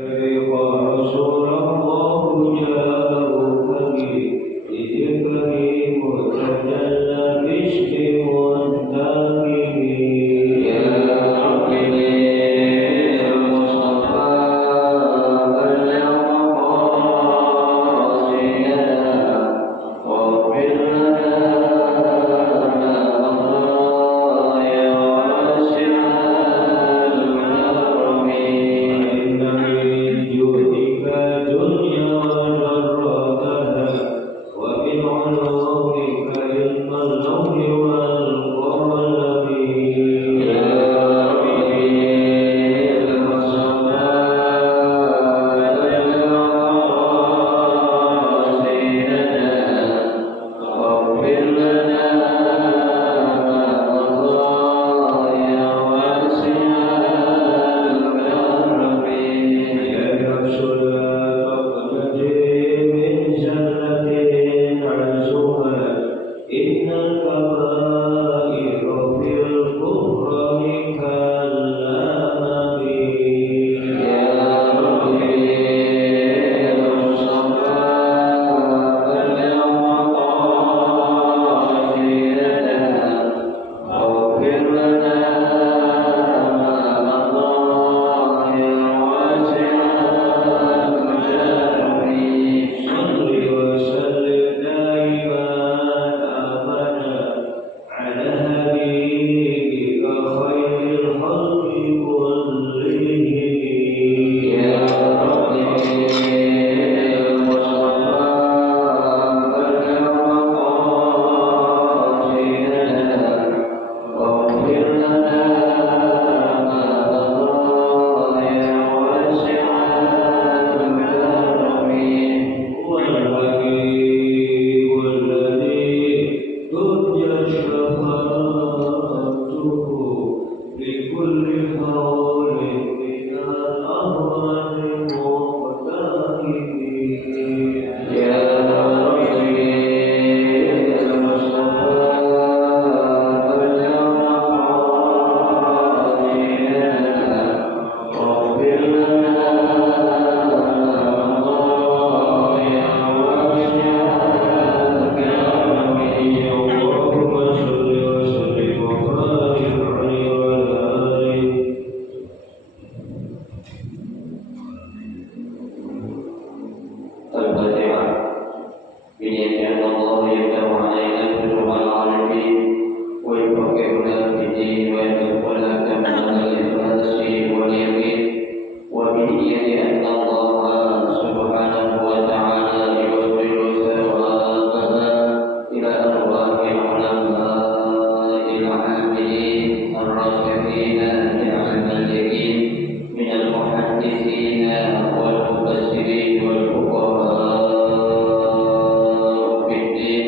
ورسول الله جاءوك بذكره متجلى باسم منتهي يا رب المصطفى بلغ مقاصدنا واغفر لنا ما مضى يا واسع الكرم إن من جودك دنيا وجرتها ومن علومك علم اللوح والقلم يا ربي المصطفى بلغ مقاصدنا واغفر لنا ما مضى يا واسع الكرم يا رسول تقنجي من جنة عزها إن الكبائر في الكفر كالأمم يا ربي المصطفى بلغ مقاصدنا واغفر لنا ما مضى يا واسع الكرم صل وسلم دائما أبدا على حبيبك خير الخلق كلهم يا ربي المصطفى بلغ مقاصدنا واغفر لنا ما مضى يا واسع الكرم والحبيب الذي ترجى شفاعته بكل حول من الأمر المقتحم يا ربي المصطفى بلغ مقاصدنا واغفر لنا ما مضى يا واسع الكرم اللهم صل وسلم وبارك عليه وعلى آله الفاتحة بنعمة الله يفتح علينا فتوح العارفين ويفقهنا في الدين ويدخلنا كما الإخلاص واليقين وبنية أن الله سبحانه وتعالى يوصل ثوابها إلى أرواح العلماء العاملين الراسخين العاملين من المحدثين والمفسرين والفقهاء في الدين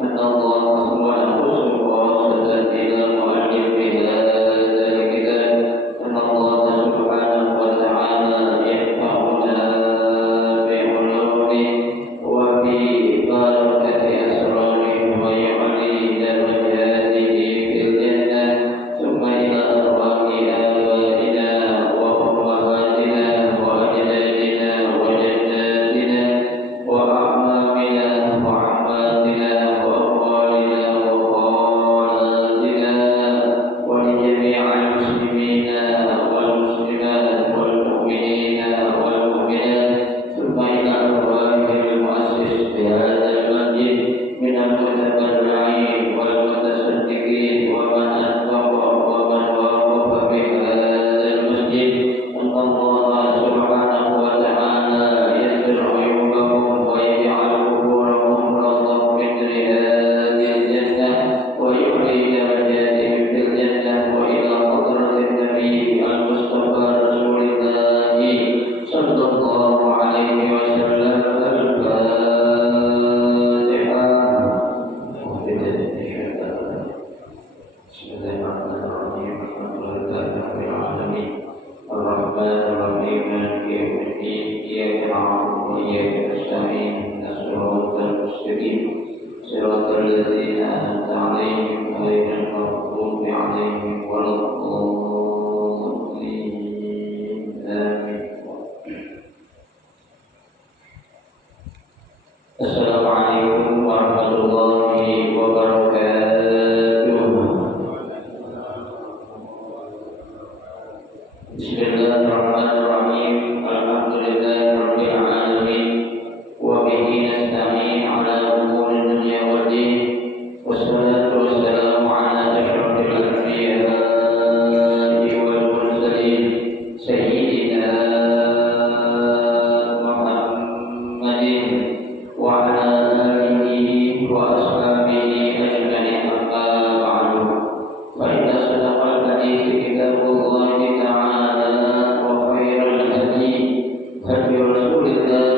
أن الله سبحانه وتعالى إلى مؤلف هذا الكتاب أن الله سبحانه وتعالى ينفعنا بعلومه وببركة أسراره ويعلي درجاته في الجنة ثم إلى أرواح آبائنا وأمهاتنا وأجدادنا وجداتنا وأعمامنا وعماتنا وأخوالنا وخالاتنا ولجميع المسلمين والمسلمات والمؤمنين والمؤمنات ثم إلى أرواح المؤسس بهذا المسجد من المتبرعين والمتصدقين ومن أنفق ومن وقف بهذا المسجد أن الله سبحانه وتعالى يستر عيوبهم ويجعل قبورهم روضة من رياض الجنة ويعلي درجاتهم في الجنة وإلى حضرة النبي المصطفى رسول الله صلى الله عليه وسلم الفاتحة بسم الله الرحمن الرحيم الحمد لله رب العالمين الرحمن الرحيم مالك يوم الدين إياك نعبد وإياك نستعين اهدنا الصراط المستقيم صراط الذين أنعمت عليهم غير المغضوب عليهم ولا الضالين آمين. هدي رسول الله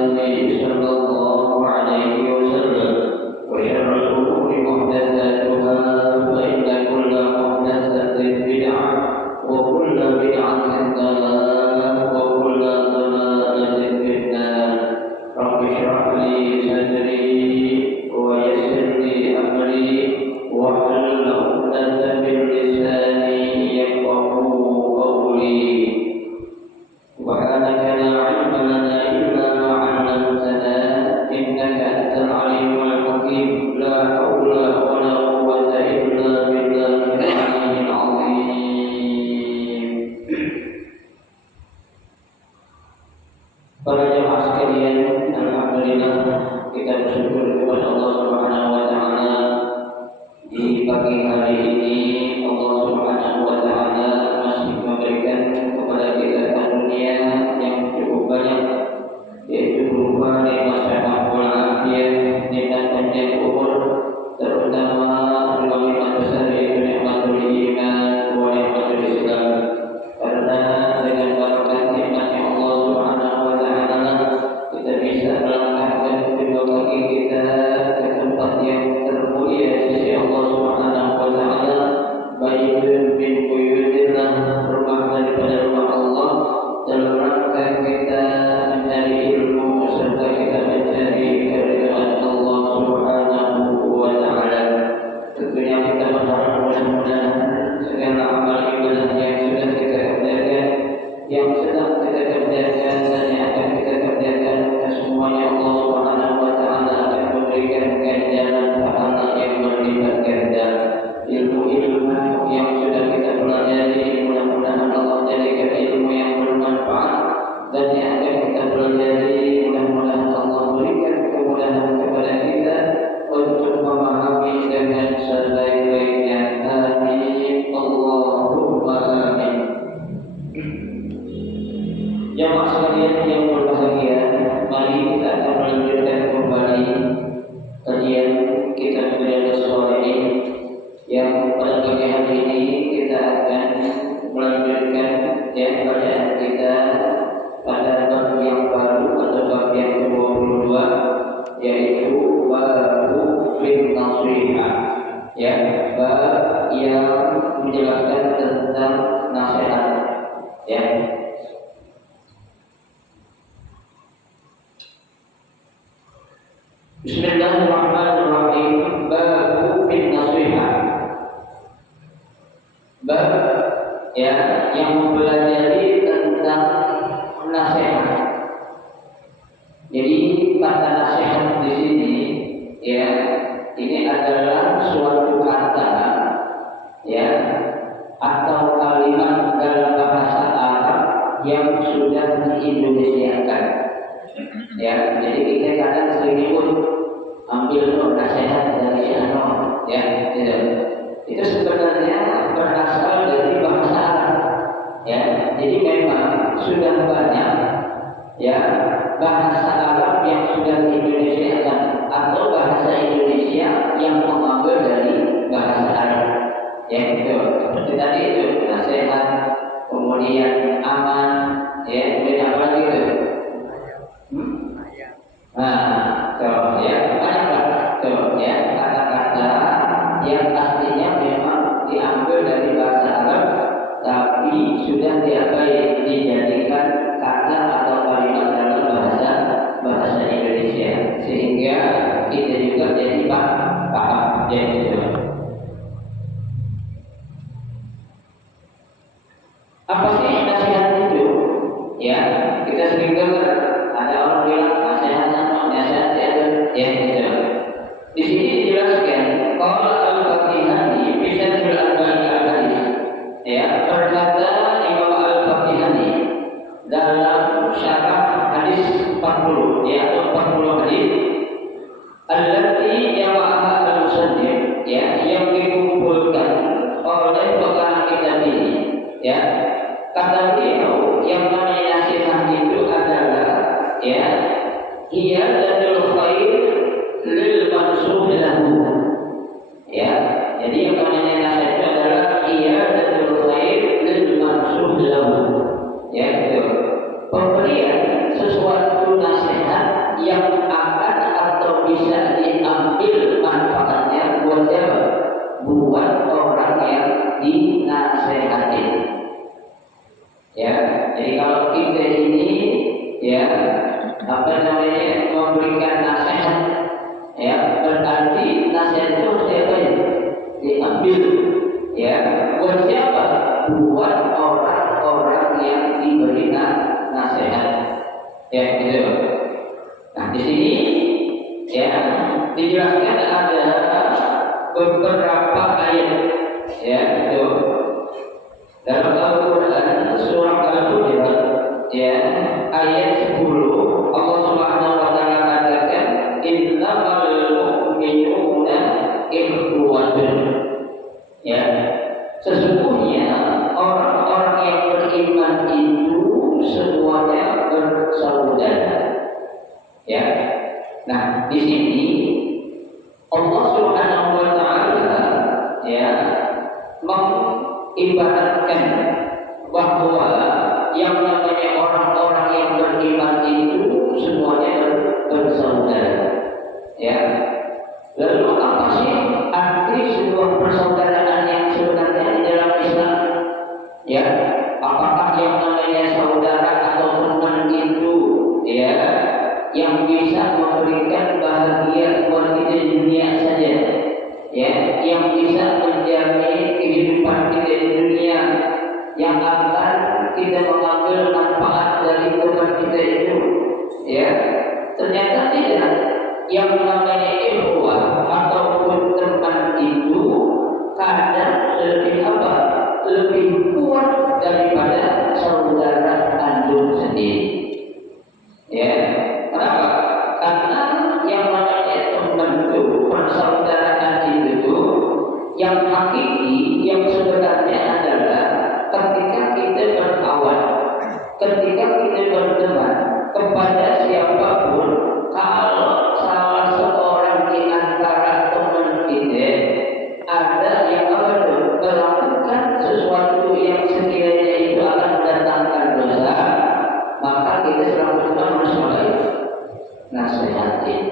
صلى الله عليه وسلم وشر الأمور محدثاتها فإن كل محدثة بدعة وكل بدعة ضلالة وكل ضلالة في النار رب اشرح لي صدري ويسر لي أمري واحلل عقدة من لساني يفقهوا قولي سبحانك لا علم لنا إلا ما علمتنا إنك أنت العليم الحكيم لا حول ولا قوة إلا بالله العلي العظيم. Para jemaah sekalian, alhamdulillah kita bersyukur kepada Allah Subhanahu wa taala di pagi hari ini Allah Subhanahu wa taala masih memberikan kepada kita karunia yang cukup banyak, yaitu berupa nikmat sehat walafiat, nikmat panjang umur, terutama dua nikmat besar yaitu nikmatul iman wa nikmatul Islam. Karena dengan berkat nikmatnya Allah Subhanahu wa taala kita bisa melangkahkan kedua kaki kita ke tempat yang termulia di sisi Allah Subhanahu wa taala, baitun min buyutillah, rumah daripada rumah Allah, dalam rangka kita mencari ilmu serta kita mencari keridhaan Allah Subhanahu wa taala. Tentunya kita berharap mudah-mudahan segala amal ibadah yang sudah kita kerjakan, yang sedang kita kerjakan dan yang akan kita kerjakan, semuanya Allah Subhanahu wa taala akan memberikan ganjaran pahala yang berlipat ganda. Ilmu-ilmu yang sudah kita pelajari mudah-mudahan Allah jadikan ilmu yang bermanfaat, dan yang akan kita pelajari mudah-mudahan Allah berikan kemudahan kepada kita untuk memahami dengan sebaik-baiknya. Amin Allahumma amin. Jemaah sekalian yang berbahagia, mari kita akan melanjutkan kembali kajian kitab Riyadhus Shalihin yang pada pagi hari ini kita akan melanjutkan bacaan kita pada bab yang baru atau bab yang ke-22, yaitu bab fin nasihat, bab yang menjelaskan tentang nasihat. Bismillahirrahmanirrahim. Bab fin nasihat, bab yang mempelajari tentang nasihat. Jadi kata nasihat di sini ini adalah suatu kata atau kalimat dalam bahasa Arab yang sudah diindonesiakan. Jadi kita kadang sering nyebut ambil nasihat dari ano, itu sebenarnya berasal dari bahasa Arab. Jadi memang sudah banyak bahasa Arab yang sudah diindonesiakan atau bahasa Indonesia yang mengambil dari bahasa Arab. Seperti tadi itu nasihat, kemudian aman, kemudian apa lagi itu? Kata-kata yang aslinya memang diambil dari bahasa Arab, tapi sudah dijadikan kata atau kalimat dalam bahasa Indonesia, sehingga kita juga jadi paham gitu. Apa sih nasihat itu? Kita sering dengar ada orang bilang nasihat gitu. Di sini dijelaskan qala al-Fatihani fi syarhil arba'in al-hadis. Berkata Imam al-Fatihani dalam syarah hadis 40 atau 40 hadis allati jama'aha al-musannif yang dikumpulkan oleh pengarang kitab ini. Kata beliau yang namanya nasihat itu adalah iyadatul khair lil mansub lahu. Jadi yang namanya nasihat itu adalah iyadatul khair lil mansub lahu. Pemberian sesuatu bisa diambil manfaatnya buat siapa? Buat orang yang dinasehati. Ya, jadi kalau kita ini ya memberikan nasihat, ya berarti nasihat itu siapa ya? Diambil, ya buat siapa? Buat orang-orang yang diberi nasihat, ya gitu. Nah di sini ya dijelaskan ada beberapa ayat, ya itu dalam Al-Quran surah Al-Hujurat, ya ayat 10 Allah Subhanahu wa taala katakan innamal mu'minuna ikhwatun, ya sesungguhnya orang-orang yang beriman itu semuanya bersaudara, ya. Nah di sini Allah Subhanahu wa taala ya mengibaratkan bahwa yang namanya orang-orang yang beriman itu semuanya bersaudara, ya. Lalu apa sih arti sebuah persaudaraan yang sebenarnya di dalam Islam? Ya, apakah yang namanya saudara atau teman itu ya yang bisa memberikan bahagia buat kita di dunia saja, ya, yang bisa menjamin kehidupan kita di dunia, yang akan kita mengambil manfaat dari teman kita itu, ya, ternyata tidak. Yang namanya ikhwah ataupun teman itu kadang lebih apa? Lebih kuat daripada saudara kandung sendiri, ya. Kenapa? Karena yang namanya teman itu, persaudaraan itu, yang hakiki, yang sebenarnya adalah ketika kita berkawan, ketika kita berteman kepada siapapun, kalau salah seorang di antara teman kita ada yang melakukan sesuatu yang sekiranya itu akan mendatangkan dosa, maka kita selalu harus nasihatin,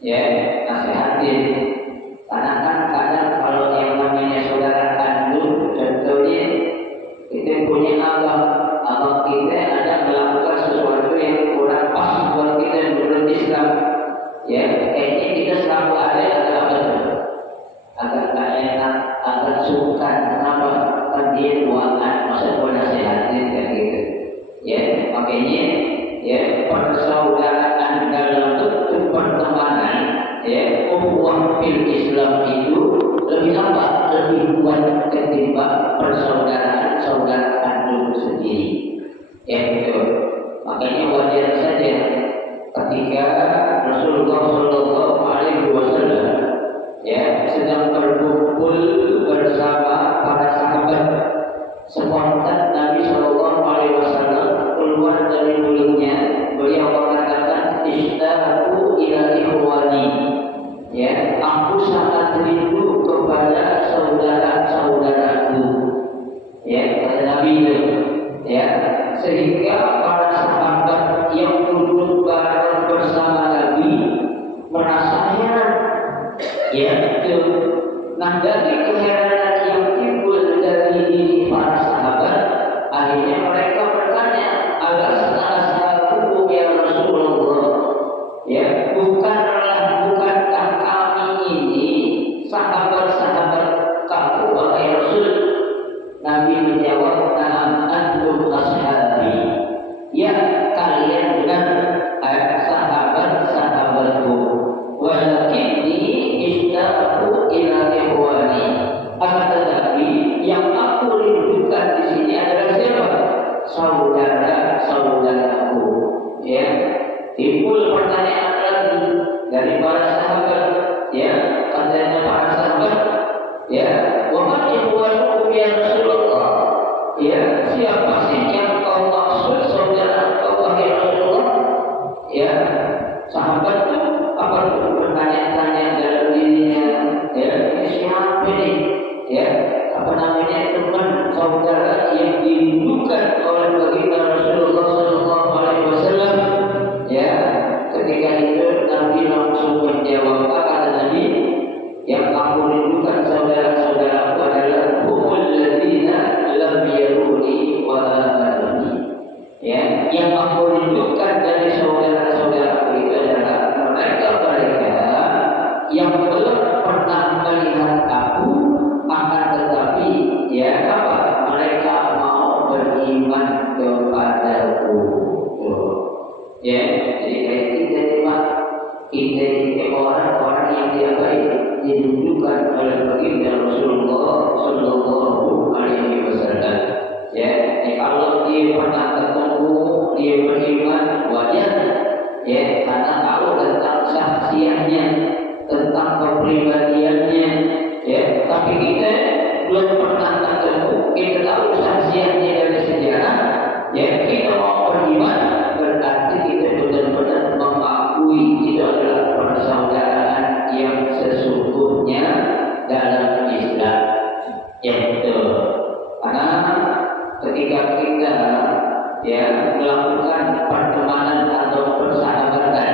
ya, nasihatin. Karena kan kadang kalau yang namanya saudara kandung, contohnya kita punya abang kita ada melakukan sesuatu yang kurang pas buat kita menurut Islam, ya, kayaknya kita selalu ada agak gak enak, agak sungkan. Kenapa? Kan dia ruangan, masa gue nasihatin kayak gitu, ya. Makanya ya persaudaraan dalam bentuk pertemanan, ya, ukhuwah fil Islam itu lebih apa? Lebih kuat ketimbang persaudaraan saudara kandung sendiri, ya gitu. Makanya wajar saja ketika Rasulullah Shallallahu Alaihi Wasallam ya sedang berkumpul bersama para sahabat, spontan Nabi Shallallahu Alaihi Wasallam keluar dari mulutnya, beliau mengatakan istaqu ila ikhwani, ya, aku sangat rindu kepada saudara-saudaraku, ya, kata Nabi itu, ya, sehingga para sahabat yang duduk bareng bersama Nabi merasa heran, ya itu. Nah dari keheranan yang timbul dari diri para sahabat, akhirnya mereka bertanya, alas'alukum ya Rasulullah, ya, bukankah kami ini sahabat-sahabat kamu wahai Rasul? Nabi menjawab, na'am antum ashabi, ya kalian benar sahabat-sahabatku, walakinni istaqu ila ikhwani, akan tetapi yang aku rindukan di sini adalah siapa? Saudara-saudaraku, ya. Timbul pertanyaan lagi dari para sahabat, ya, katanya para sahabat, ya, wa man ikhwanukum ya Rasulullah, ya, siapa sih yang kau maksud saudara kau wahai Rasulullah, ya. Sahabat itu apa itu bertanya-tanya dalam dirinya, ya, ini siapa ini, ya, apa namanya, teman saudara yang dirindukan oleh baginda Rasulullah Sallallahu Alaihi Wasallam, ya. Ketika itu Nabi menunjukkan dari saudara-saudara itu adalah mereka-mereka yang belum pernah melihat aku, akan tetapi ya apa? Mereka mau beriman kepadaku. Ya, jadi kayak kita ini orang-orang yang diabai ditunjukkan oleh baginda Rasulullah Sallallahu Alaihi Wasallam. Ya, kalau dia pernah ketemu, dia beriman wajar. Ya, karena tahu tentang saksiannya, tentang kepribadiannya. Ya, tapi kita belum pernah ketemu, kita tahu saksiannya dari sejarah. Ya, kita mau beriman, berarti kita benar-benar mengakui itu adalah persaudaraan yang sesungguhnya dalam Islam. Ya betul. Karena ketika kita ya melakukan pertemanan atau persahabatan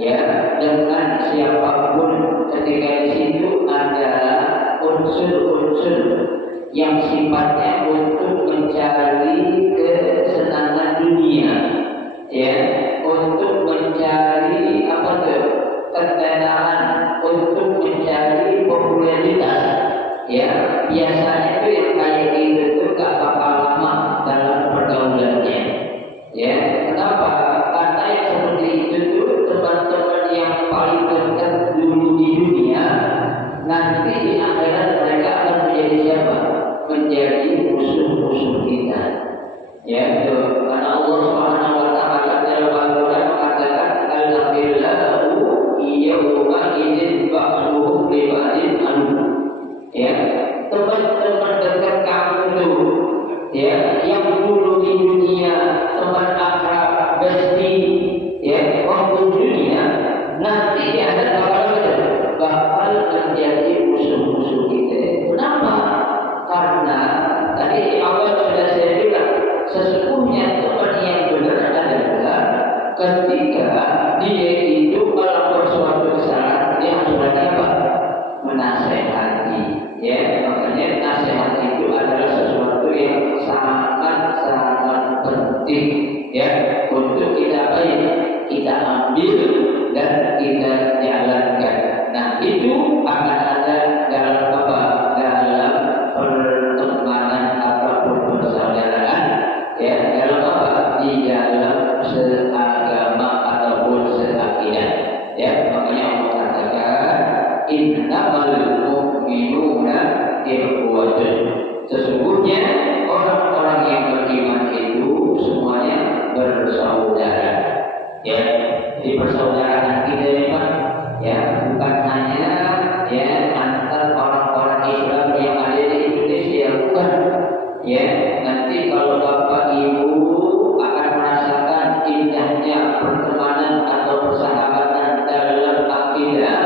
ya dengan siapapun, ketika di situ ada unsur-unsur yang sifatnya untuk mencari kesenangan dunia, ya, untuk mencari apa tuh ketenaran, untuk mencari popularitas, ya, biasanya itu yang kayak gitu tuh gak bakal lama dalam pergaulannya, ya. Kenapa? Karena yang seperti itu tuh teman-teman yang paling dekat dulu di dunia, nanti di akhirat mereka akan menjadi siapa? Menjadi musuh-musuh kita. Ya, betul. Karena Allah Subhanahu wa taala dalam Al-Qur'an mengatakan al-akhillahu yawma idzin ba'duhum li ba'din adu. Ya, teman-teman dekat kamu itu ya yang dulu di dunia teman akrab, bestie, ya, waktu dunia nanti di akhirat bakal menjadi musuh-musuh kita. Kenapa? Karena tadi awal sudah saya bilang, sesungguhnya teman yang benar adalah ketika dia itu melakukan suatu kesalahan, dia harus berani apa? Menasehati. Ya, makanya nasihat itu adalah sesuatu yang sangat-sangat penting ya untuk kita baik, kita ambil dan kita jalankan. Nah, itu akan ada dalam apa? Dalam pertemanan ataupun persaudaraan, ya, dalam apa? Di dalam seagama ataupun seakidah. Ya, makanya Allah katakan innamal mu'minuna ikhwatun. Sesungguhnya orang-orang yang beriman itu semuanya bersaudara. Ya, di persaudaraan kita memang ya bukan hanya ya antar orang-orang Islam yang ada di Indonesia, bukan. Ya, nanti kalau Bapak Ibu akan merasakan indahnya pertemanan atau persahabatan dalam akidah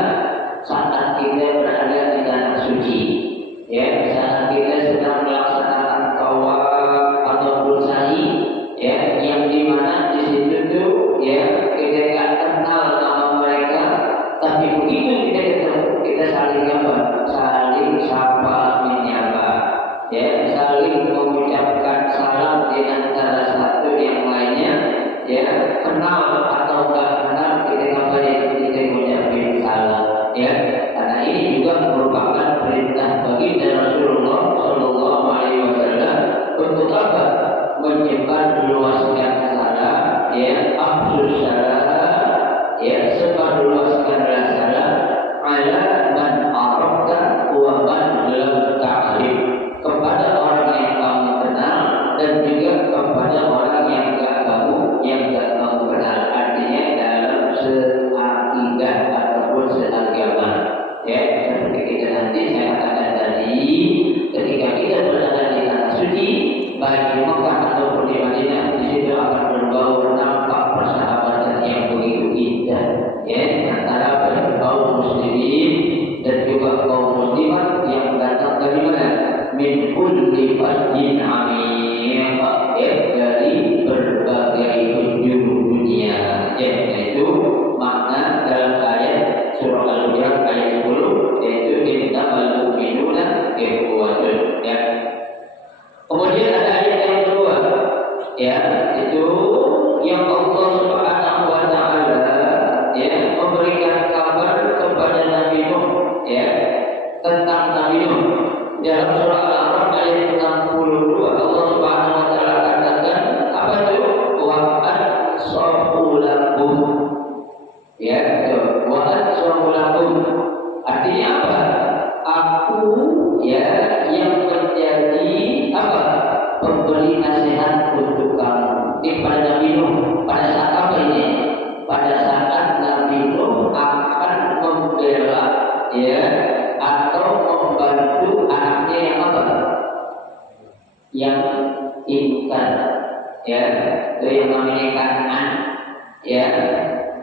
saat kita berada di tanah suci. Ya, saat kita sedang melaksanakan tawaf ataupun sa'i, ya, yang dimana di situ tuh ya kita nggak kenal nama mereka, tapi begitu kita ketemu kita saling apa? Saling sapa menyapa, ya, saling mengucapkan salam di antara satu yang lainnya, ya, kenal atau nggak kenal kita ngapain? Kita mengucapkan salam, ya, karena ini juga merupakan perintah baginda Rasulullah Sallallahu Alaihi Wasallam untuk apa? Menyebar luaskan salam, ya, afsus salam, ya, sebarluaskanlah salam ala man arafta wa man lam ta'rif, kepada orang yang kamu kenal dan juga kepada orang yang enggak kamu kenal. Artinya dalam seakidah ataupun seagama. Ya, seperti kita nanti saya katakan tadi, ketika kita berada di tanah suci, baik di Mekah ataupun di Madinah, di situ akan berbaur nampak persahabatan yang begitu indah. Allah Subhanahu wa taala ya memberikan kabar kepada Nabi Nuh ya tentang Nabi Nuh. Dalam surah Al-A'raf ayat 62 Allah Subhanahu wa taala katakan apa itu? Wa ansabulakum. Ya, itu wa ansabulakum. Artinya apa? Aku ya yang menjadi apa? Pemberi nasihat untuk kamu. Ini pada Nabi Nuh. Pada saat apa ini? Pada saat Nabi Nuh akan membela ya atau membantu anaknya yang apa? Yang intan ya, itu yang namanya Kan'an ya,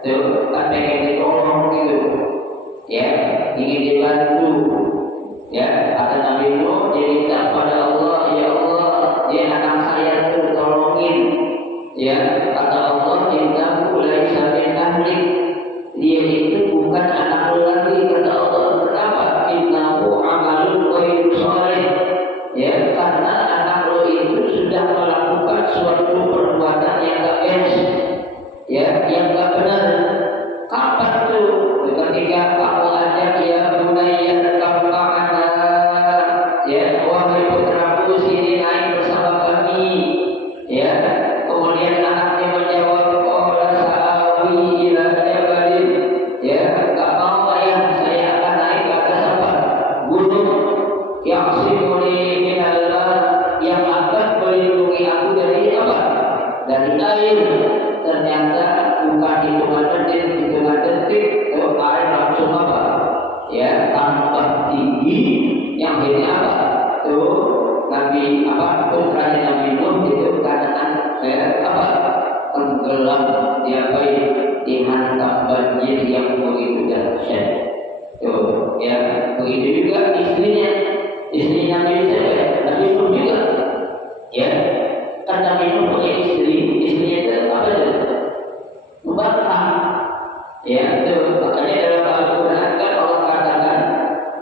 itu kan pengen ditolong gitu ya, ingin dibantu ya. Kata Nabi Nuh, dia minta pada Allah, ya Allah, dia anak saya tuh tolongin ya. Kata Allah, innahu laisa min ahlik, dia itu bukan anak lu lagi. Kata Allah, kenapa? Innahu amalun ghairu shalih ya, karena anak lu itu sudah melakukan suatu perbuatan yang gak beres ya, yang gak benar. Kapan tuh? Ketika kamu ajak ya bunayya kamu ma'ana ya, wahai putraku sini naik bersama kami ya. Kemudian anaknya menjawab, qala sa'awi ila jabalin ya, enggak mau ayah, saya akan naik ke atas apa? Gunung yang simuli minallah, yang akan melindungi aku dari apa? Dari air. Ternyata bukan hitungan detik air langsung apa? Ya, tambah tinggi. Yang akhirnya apa? Tuh Nabi apa? Putranya Nabi Nuh itu keadaan apa? Tenggelam dia baik dihantam banjir yang begitu dahsyat. Tuh ya, begitu juga istrinya Nabi Nabi Nuh juga ya. Kan Nabi Nuh punya istrinya itu apa itu? Membantah ya. Itu makanya dalam Al-Quran kan Allah katakan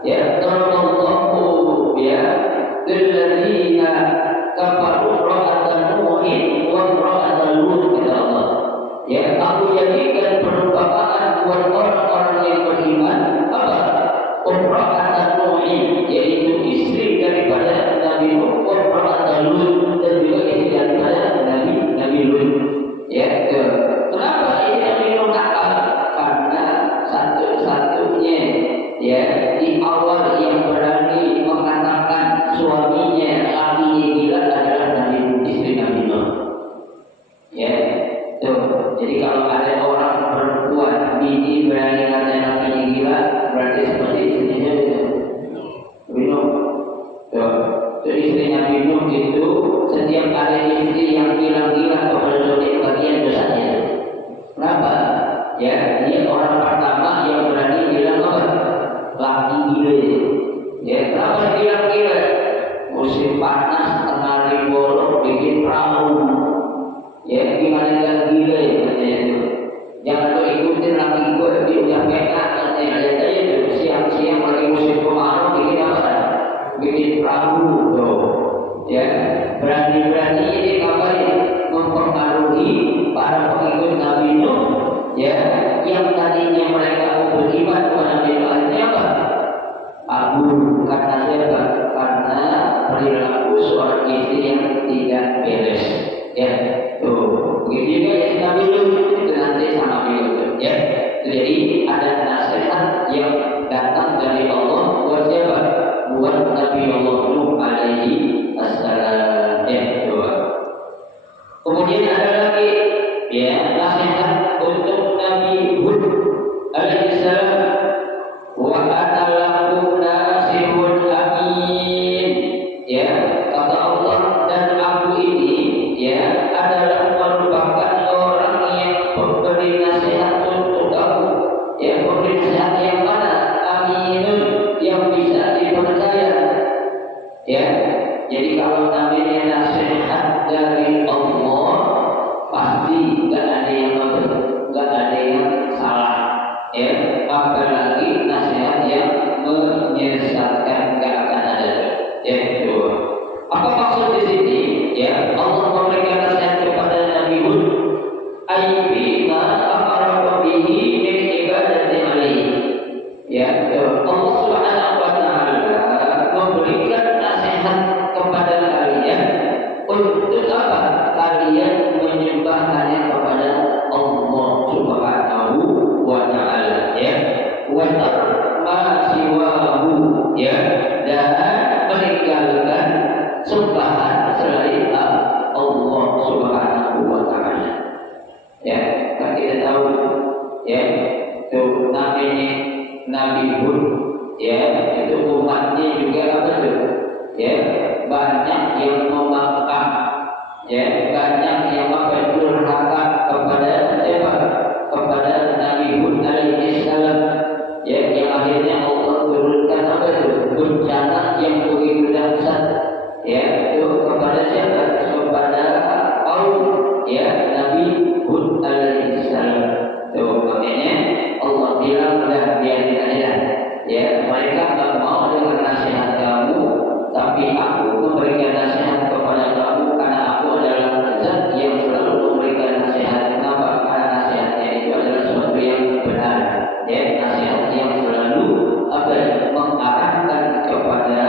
ya, Allahu ya lilladzina kafaru ra'atan nuhin wa ra'atan lut, kata Allah ya, aku jadikan perumpamaan buat orang-orang yang beriman apa? Ra'atan nuhin, yaitu istri daripada Nabi Nuh, wa ra'atan lut, dan juga istri daripada Nabi Lut ya. Itu kenapa ini Nabi Nuh nakal? Karena satu-satunya ya di awal yang berani mengatakan suaminya lakinya gila adalah istri Nabi Nuh ya. Tuh, jadi kalau ada orang perempuan bini berani kata lakinya gila, berarti seperti istrinya itu Nabi Nuh. Tuh, istri Nabi Nuh itu setiap ada istri yang bilang gila kepada suami, bagian dosanya. Kenapa? Ya, dia orang pertama yang berani bilang apa? Laki gila ya. Kenapa bilang gila? Musim panas tengah ribolok bikin perahu ya, gimana gak gila ya katanya itu. Jangan lo ikutin laki gue, dia udah pekat katanya. Lihat aja tuh, siang-siang lagi musim kemarau bikin apa? Bikin perahu tuh ya. Berani-berani ini ngapain? Mempengaruhi para pengikut Nabi Nuh ya, yang tadinya mereka beriman kepada Nabi Nuh, akhirnya apa? Kabur. Karena siapa? Karena bima amara bihi min ibadati alaihi. Ya, Allah Subhanahu wa taala memberikan nasihat kepada kalian untuk apa? Kalian menyembah hanya kepada Allah Subhanahu wa taala, ya. Wa ma siwahu, ya, dan meninggalkan sembahan selain Allah Subhanahu wa taala. Ya, kan kita tahu, ya, itu namanya Nabi Hud, ya, itu umatnya juga apa tuh? Ya, banyak yang membangkang, ya, banyak yang durhaka kepada siapa? Kepada Nabi Hud alaihi salam, ya, yang akhirnya Allah turunkan apa itu? Bencana yang begitu dahsyat, ya, itu kepada siapa? Kepada kaum, ya, Nabi Hud alaihi salam. Tuh, makanya Allah bilang udah biarin aja, ya, mereka nggak mau dengan nasihat kamu, tapi aku memberikan nasihat kepada kamu karena aku adalah zat yang selalu memberikan nasihat. Kenapa? Karena nasihatnya itu adalah sesuatu yang benar, ya, nasihat yang selalu mengarahkan kepada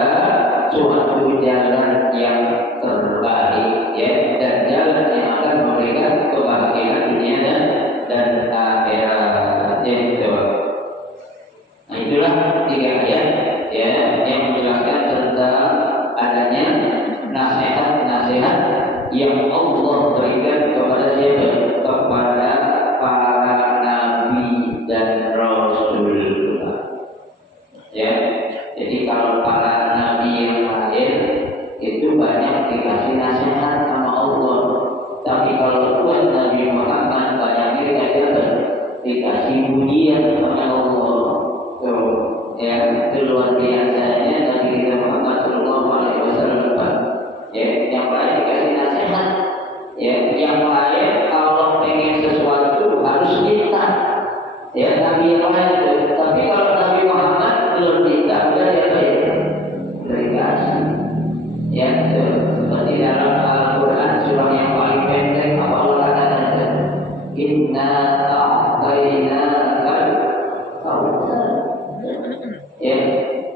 suatu jalan yang terbaik, ya, dan jalan yang akan memberikan kebahagiaan dunia dan akhirat, ya, gitu. Nah, itulah 3 ayat, ya, yang menjelaskan tentang adanya nasihat-nasihat yang Allah berikan kepada siapa? Kepada para nabi dan rasul. Ya, jadi kalau para nabi yang lain itu banyak dikasih nasihat sama Allah, tapi kalau buat Nabi Muhammad banyak dikasih apa? Dikasih pujian sama Allah. Tuh, ya, itu luar biasanya Nabi kita Muhammad Sallallahu Alaihi Wasallam. Ya, yang lain dikasih nasihat, ya, yang lain kalau pengen sesuatu harus minta, ya, Nabi yang lain itu. Tapi kalau Nabi Muhammad belum minta, udah dikasih, ya, tuh. Seperti dalam Al-Quran surah yang paling pendek, apa Allah katakan? Inna a'tainakal kautsar. Ya,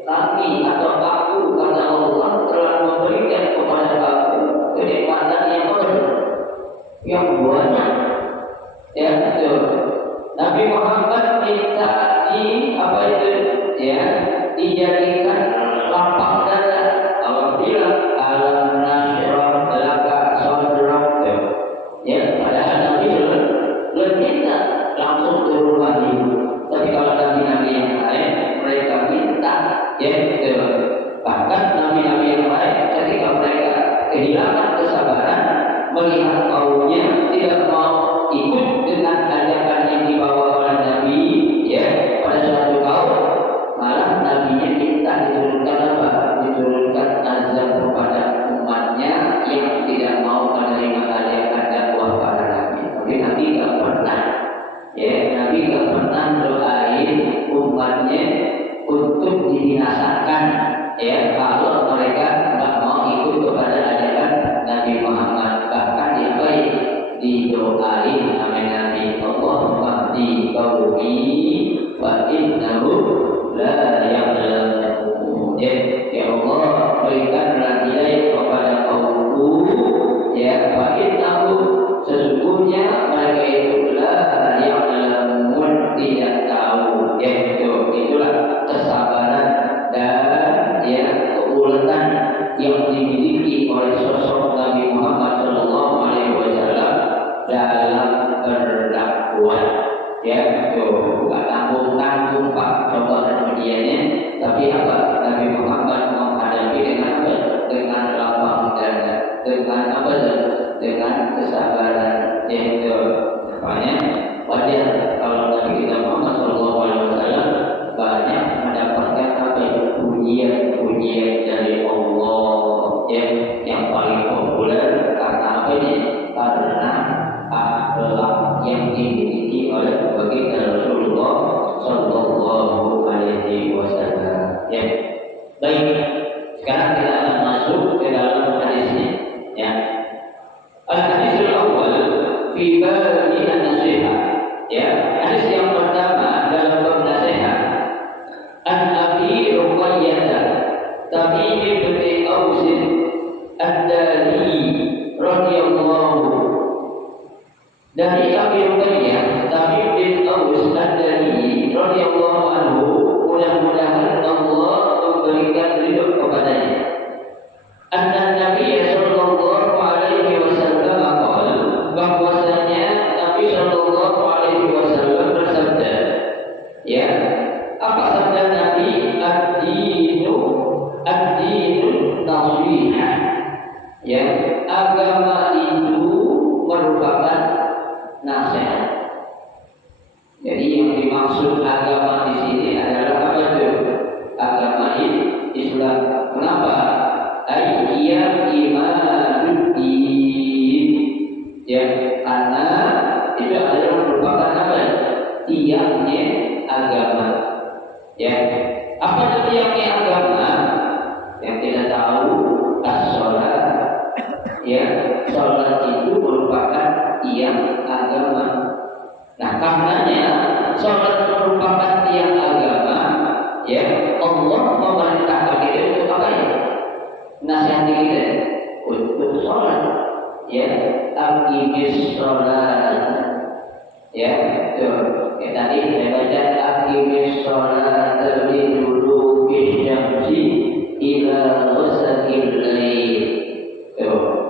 kami atau aku kata Allah telah memberikan kepada kamu kenikmatan yang banyak. Ya, itu Nabi Muhammad minta apa itu? Ya, dijadikan lapang dada. Allah bilang alam nasyrah laka sadrak. Ya, padahal Nabi belum minta langsung turun wahyu. Tapi kalau nabi-nabi yang lain mereka minta, ya, gitu. Bahkan nabi-nabi yang lain ketika mereka kehilangan kesabaran melihat kaumnya tidak mau ikut dengan ajakan yang dibawa oleh Nabi, ya, pada suatu kaum, malah nabinya minta diturunkan apa? Diturunkan azab kepada umatnya yang tidak mau menerima ajakan dakwah para nabi. Tapi Nabi tidak pernah, ya, Nabi tidak pernah doain umatnya untuk dibinasakan, ya, kalau mereka nggak mau ikut kepada ajakan Nabi Muhammad. Bahkan didoain sama Nabi, Allahumma di qaumi wa innahu la ya'lamun. Ya Allah, berikanlah hidayah kepada kaumku, ya, wa innahu, sesungguhnya mereka itu la ya'lamun, tidak tahu. Ya, itulah kesabaran dan, ya, keuletan yang dimiliki oleh sosok Nabi Muhammad Sallallahu Alaihi Wasallam dalam berdakwah. Ya, itu bukan tanggung-tanggung Pak coba kemudiannya, tapi apa? Nabi Muhammad menghadapi dengan apa? Dengan lapang dada, dengan apa? Dengan kesabaran. Ya, itu makanya wajar kalau Nabi kita Muhammad Sallallahu Alaihi Wasallam banyak mendapatkan apa? Pujian dari Allah, ya, yang paling populer karena apa ini? Karena akhlak yang dimiliki oleh baginda Rasulullah Sallallahu Alaihi Wasallam. Ya, baik. Sekarang kita akan masuk ke dalam hadisnya. Ya, al-hadisul awal fi bab Abi Umayyah, Abi bin Aus Ad-Dari radhiyallahu anhu, mudah-mudahan Allah memberikan ridho kepadanya. Anna Nabi sallallahu alaihi wasallam qala, bahwasanya Nabi sallallahu alaihi wasallam bersabda, ya, apa sabda Nabi? Ad-dinu nasiha. Ya, agama itu merupakan nasihat. Jadi yang dimaksud agama di sini adalah apa itu? Agama Islam. Kenapa? Ayyam imanuddin. Ya, karena itu adalah merupakan apa? Tiangnya agama. Ya, apa itu tiangnya agama? Yang kita tahu as-sholat. Ya, sholat itu merupakan tiang agama. Nah, karenanya sholat merupakan tiang agama. Ya, Allah memerintahkan kita untuk apa ya? Nasihati kita untuk sholat. Ya, aqimis sholat. Ya, itu. Ya, tadi saya baca aqimis sholat liduluki syamsi ila ghasaqil lail.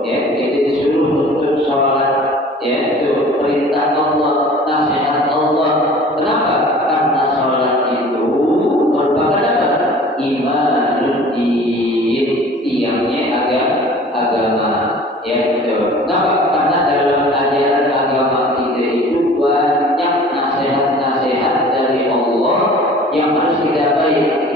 Ya, itu disuruh untuk sholat. Ya, itu perintah Allah, nasihat Allah. Kenapa? Karena sholat itu merupakan apa? Imanuddin, tiangnya agama. Ya, itu. Kenapa? Karena dalam ajaran agama kita itu banyak nasihat-nasihat dari Allah yang harus kita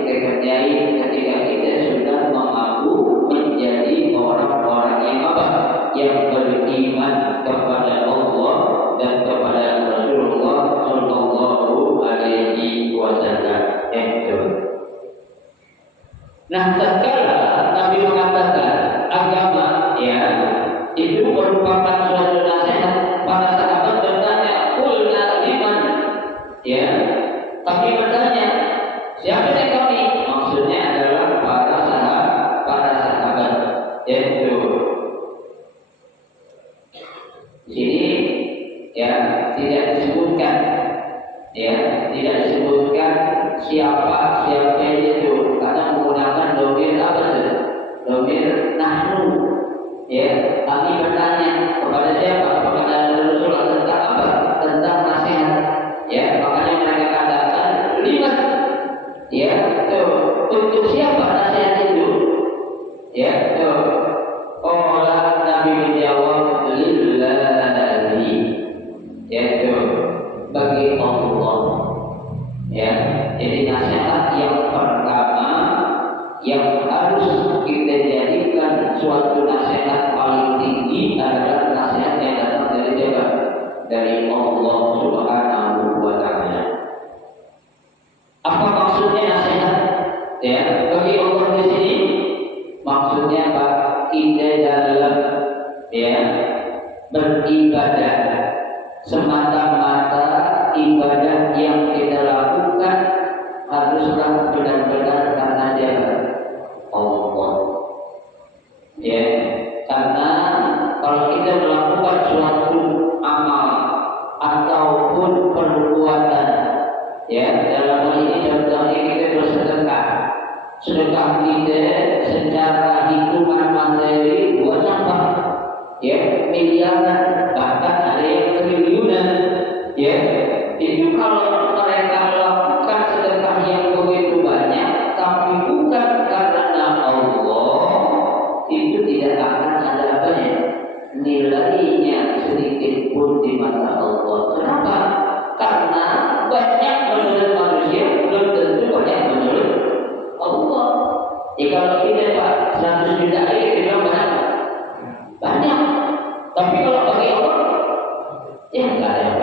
kerjain ketika kita sudah mengaku menjadi orang-orang yang apa? Yang beriman kepada Allah dan kepada Rasulullah Sallallahu Alaihi Wasallam. Nah, tatkala Nabi mengatakan agama, ya, itu merupakan suatu nasihat, para sahabat bertanya, "Qulna liman?" Ya, kami bertanya, siapa kami? Maksudnya adalah para sahabat. Yaitu di sini ya tidak disebutkan, siapa itu, karena menggunakan domir apa itu? Domir nahnu. Ya, kami bertanya kepada siapa? Kepada Rasulullah tentang apa? Tentang nasihat. Ya, makanya mereka katakan liman. Ya, itu untuk siapa nasihat itu? Ya, itu. Allah Nabi menjawab lillahi. Ya, itu bagi Allah. Ya, jadi nasihat yang pertama yang harus kita jadikan suatu nasihat paling tinggi adalah nasihat yang datang dari siapa? Dari Allah Subhanahu wa Ta'ala. Apa maksudnya nasihat? Ya, bagi Allah di sini maksudnya apa? Kita dalam ya beribadah semata-mata ibadah yang kita lakukan haruslah benar-benar karena siapa? Allah. Ya, karena kalau kita melakukan suatu amal ataupun perbuatan, ya, dalam hal ini contohnya kita bersedekah. Sedekah kita secara hitungan materi banyak banget, ya, miliaran, bahkan ada yang triliunan, ya. Itu kalau mereka lakukan sedekah yang begitu banyak, tapi bukan karena Allah, itu tidak akan ada apa-apa nilainya sedikit pun di mata Allah. Kenapa? Karena banyak menurut manusia, belum tentu banyak menurut Allah. Kalau kita Pak 100 juta aja kita bilang banyak. Tapi kalau bagi Allah, ya enggak ada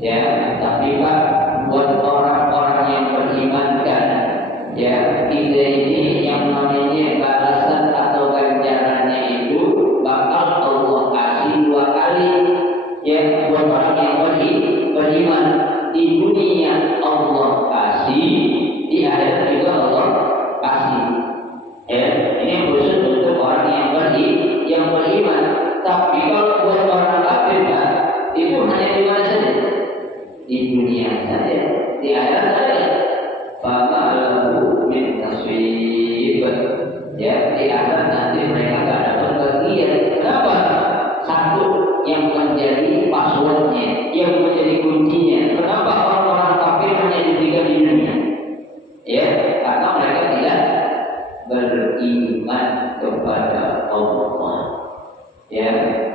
Ya, tapi Pak, buat orang-orang yang beriman kan, ya kita ini yang namanya balasan atau ganjarannya itu bakal Allah kasih 2 kali. Ya, buat orang yang beriman di dunia Allah kasih, di akhirat juga Allah kasih. Ya, ini khusus untuk orang yang beriman. Tapi kalau buat orang kafir Pak, itu hanya di mana saja? Di dunia saja, di akhirat saja. Fama lahu min nasib. Ya, di akhirat nanti mereka tidak dapat bagian. Kenapa? Satu yang menjadi passwordnya, yang menjadi kuncinya. Kenapa orang-orang kafir hanya diberikan di dunia? Ya, karena mereka tidak beriman kepada Allah. Ya,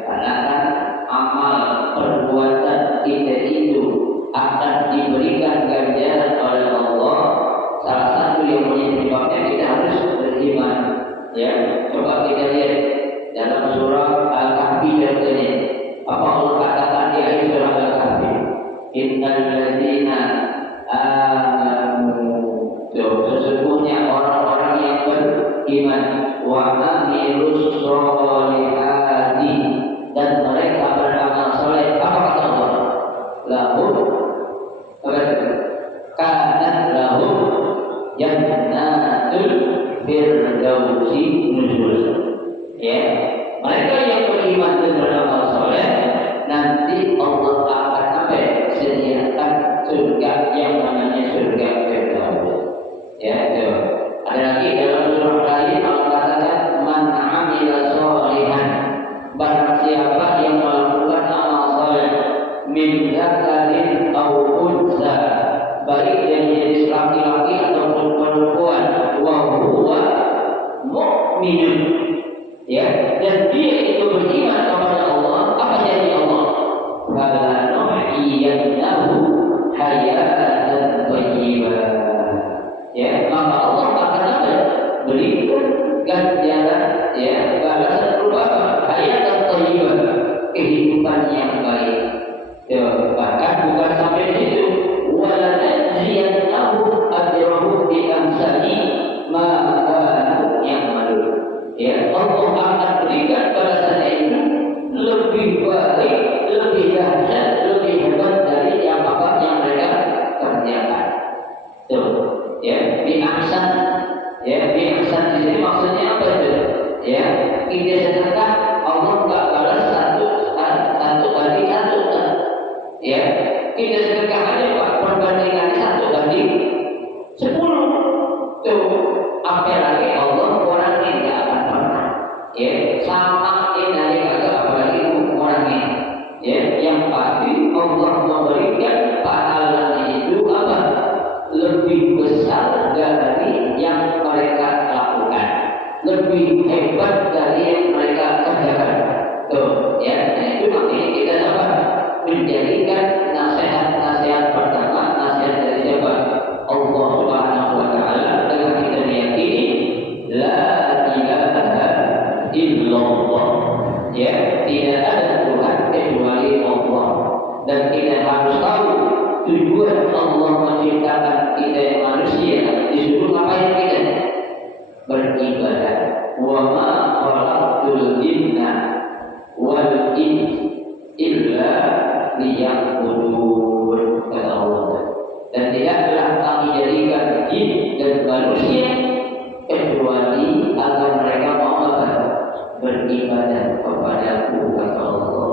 karena kan amal perbuatan kita itu akan diberikan ganjaran oleh Allah. Salah satu yang menjadi sebabnya kita harus beriman. Ya, coba kita lihat dalam surah Al-Kahfi contohnya. Apa Allah katakan di akhir surah Al-Kahfi? Innal ladzina amanu. Sesungguhnya orang-orang yang beriman wa amilus sholihati, dan mereka beramal saleh. Apa kata Allah? Lahum kanat lahum jannatul firdausi nuzul. Ya, mereka yang beriman dan beramal saleh nanti Allah akan sediakan surga yang namanya surga Firdaus. Ya, itu. Ada lagi dalam surah lain Allah katakan man amila sholihan, barang siapa yang melakukan amal saleh min dzakarin aw unsa, baik yang jenis laki-laki ataupun perempuan, wa huwa mu'minun, ya, dan dia itu beriman kepada Allah. Apa janji Allah? Fala nuhyiyannahu hayatan thayyibah. Ya, maka Allah akan berikan ganjaran, ya, balasan berupa apa? Hayatan thayyibah, kehidupan yang baik. Ya, bahkan bukan sampai di situ, wala najziyannahu ajrahu bi amsali ma kanu ya'malun. Ya, Allah akan berikan balasannya itu lebih baik, lebih dahsyat, lebih hebat dari apa yang mereka kerjakan. Tuh, ya, bi ahsan. Ya, bi ahsan di sini maksudnya apa itu? Ya, kita sedekah Allah enggak balas satu kali satu. Ya, kita sedekah aja Pak, perbandingannya 1:10. Tuh, apalagi Allah orangnya tidak akan pernah. Ya, sama ini kagak, apalagi orangnya. Ya, yang pasti Allah memberikan pahalanya itu apa? Lebih besar dari yang mereka lakukan, lebih hebat dari yang mereka kerjakan. Tuh, ya, nah itu makanya kita dapat menjadikan nasihat pertama, nasihat dari siapa? Allah Subhanahu wa taala, dengan kita meyakini la ilaha illallah. Ya, tidak ada Tuhan kecuali Allah. Dan kita harus tahu tujuan Allah menciptakan kita manusia, disuruh ngapain kita? Beribadah. Wa ma khalaqtul jinna wal insa illa liya'budun, kata Allah. Dan tidaklah kami jadikan jin dan manusia kecuali agar mereka mau beribadah kepadaku, kata Allah.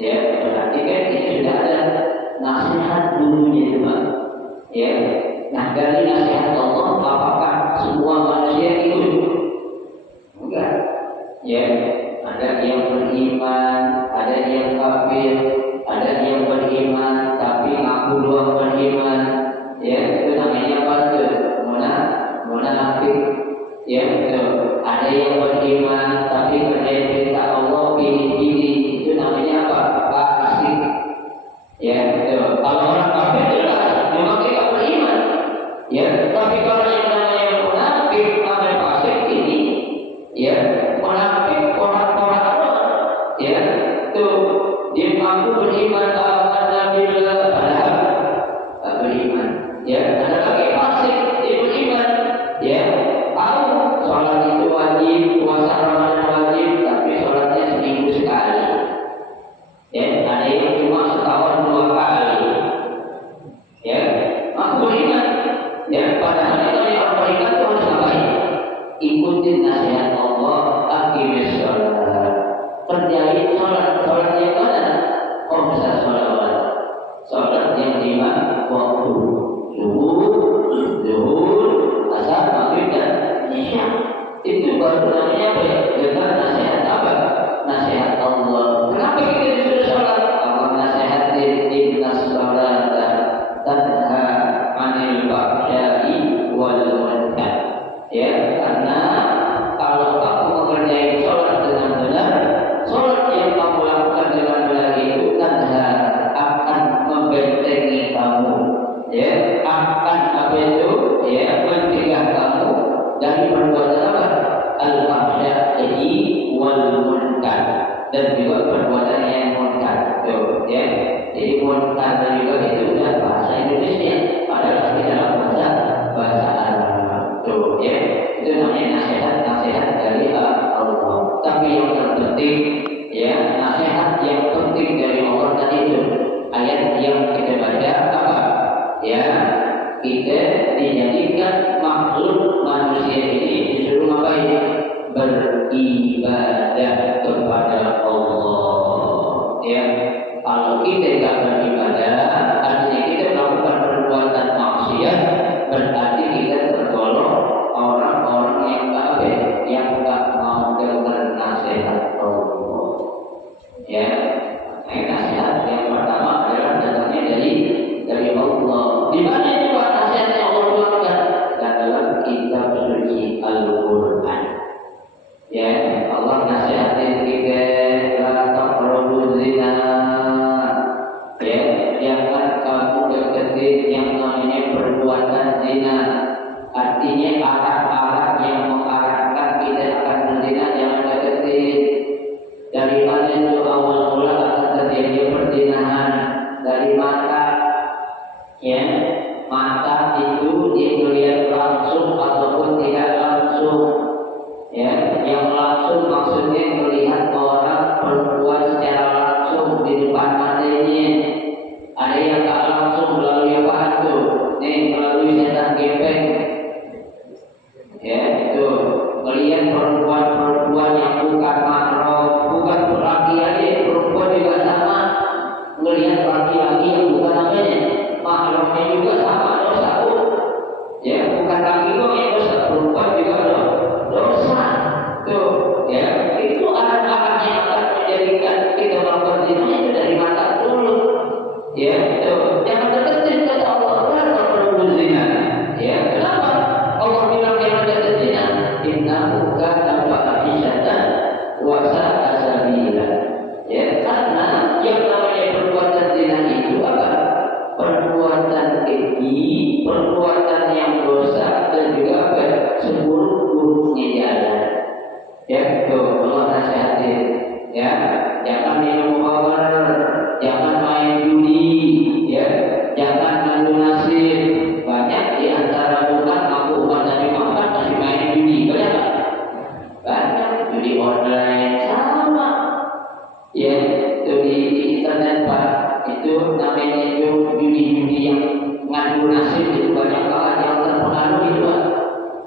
Ya, berarti kan ini sudah ada nasihat dulunya juga. Ya, nah dari nasihat Allah, apakah semua manusia ikut? Enggak. Ya, ada yang beriman, ada yang kafir, ada yang beriman tapi ngaku doang beriman. Ya, itu namanya apa tuh? Munafik. Ya, itu. Ada yang beriman tapi kerjain perintah Allah pilih-pilih, itu namanya apa? Fasik. Ya, itu. Kalau orang kafir jelas memang tidak beriman. Ya, tapi kalau yang namanya munafik sampai fasik ini, ya, munafik orang-orang, ya, tuh dia mampu beriman amanah billah padahal tak beriman. Ya, ada lagi fasik dia beriman. Ya, tahu sholat itu wajib, puasa Ramadan wajib, tapi sholatnya seminggu sekali. Ya, ada yang cuma setahun 2 kali. Ya, mampu beriman. Ya, padahal itu yang beriman itu harus ngapain? Ikutin nasihat Allah, aqimis sholat. Kerjain sholat yang mana? Khamsah sholawat. Sholat yang 5 waktu. Zuhur, asar, maghrib dan isya. Itu baru namanya apa ya? Dengan nasihat apa? Nasihat Allah. Kenapa kita disuruh sholat? Allah nasihatin innas sholata tanha anil fahsya'i wal munkar. Ya, karena kalau kamu mengerjakan sholat dengan benar, sholat yang kamu lakukan dengan benar itu tanha akan membentengi kamu. Ya, akan apa itu? Ya, mencegah kamu dari perbuatan apa? Al-fahsya'i wal munkar, dan juga perbuatan yang munkar. Tuh, ya. Jadi munkar juga itu sudah bahasa Indonesia, padahal di dalam bahasa Arab. Tuh, ya. Itu namanya nasihat dari Allah. Tapi yang terpenting, ya, nasihat yang penting dari Allah tadi itu ayat yang kita baca apa? Ya, kita dijadikan makhluk manusia ini disuruh ngapain? Beribadah kepada Allah. Ya, kalau kita tidak beribadah, artinya kita melakukan perbuatan maksiat, berarti kita tergolong orang-orang yang kafir, yang tak mau dengar nasihat Allah. Ya, nasihat yang pertama adalah datangnya dari Allah. Di mana juga nasihatnya Allah tuangkan? Dalam kitab suci Al-Quran. Ya, Allah nasihatin kita la taqrabu zina. Ya, jangan kamu deketin yang namanya perbuatan zina. Artinya arah-arah yang mengarahkan kita akan berzina jangan deketin. Daripada itu awal mula akan terjadi perzinahan dari mata. Ya, mata itu dia melihat langsung ataupun tidak langsung. Ya, yang langsung maksudnya melihat orang perempuan secara langsung di depan matanya. Ada yang tak langsung melalui apa tuh? Nih, melalui setan gepeng. Ya, itu melihat perempuan yang bukan mahram, bukan laki aja, perempuan juga sama. Melihat laki-laki yang bukan namanya mahramnya juga sama dosa. Ya, bukan laki doang yang dosa, perempuan juga dosa. Tuh, ya, itu arah-arah yang akan menjadikan kita melakukan zina itu dari mata dulu. Ya, tuh, jangan deketin kata Allah, kenapa perlu zina? Ya, kenapa? Allah bilang jangan deketin zina. Innahu kana fahishatan wa sa'a sabila. Ya, karena yang namanya perbuatan zina itu apa? Perbuatan keji, perbuatan yang dosa, dan juga apa? Seburuk-buruknya jalan. Ya, tuh Allah nasihatin. Ya, jangan minum khamr, jangan main judi, ya, jangan ngadu nasib. Banyak di antara bukan aku umat Nabi Muhammad masih main judi, banyak tak? Banyak judi online sama. Ya, itu di internet Pak. Itu namanya itu judi-judi yang ngadu nasib itu banyak banget yang terpengaruh itu Pak.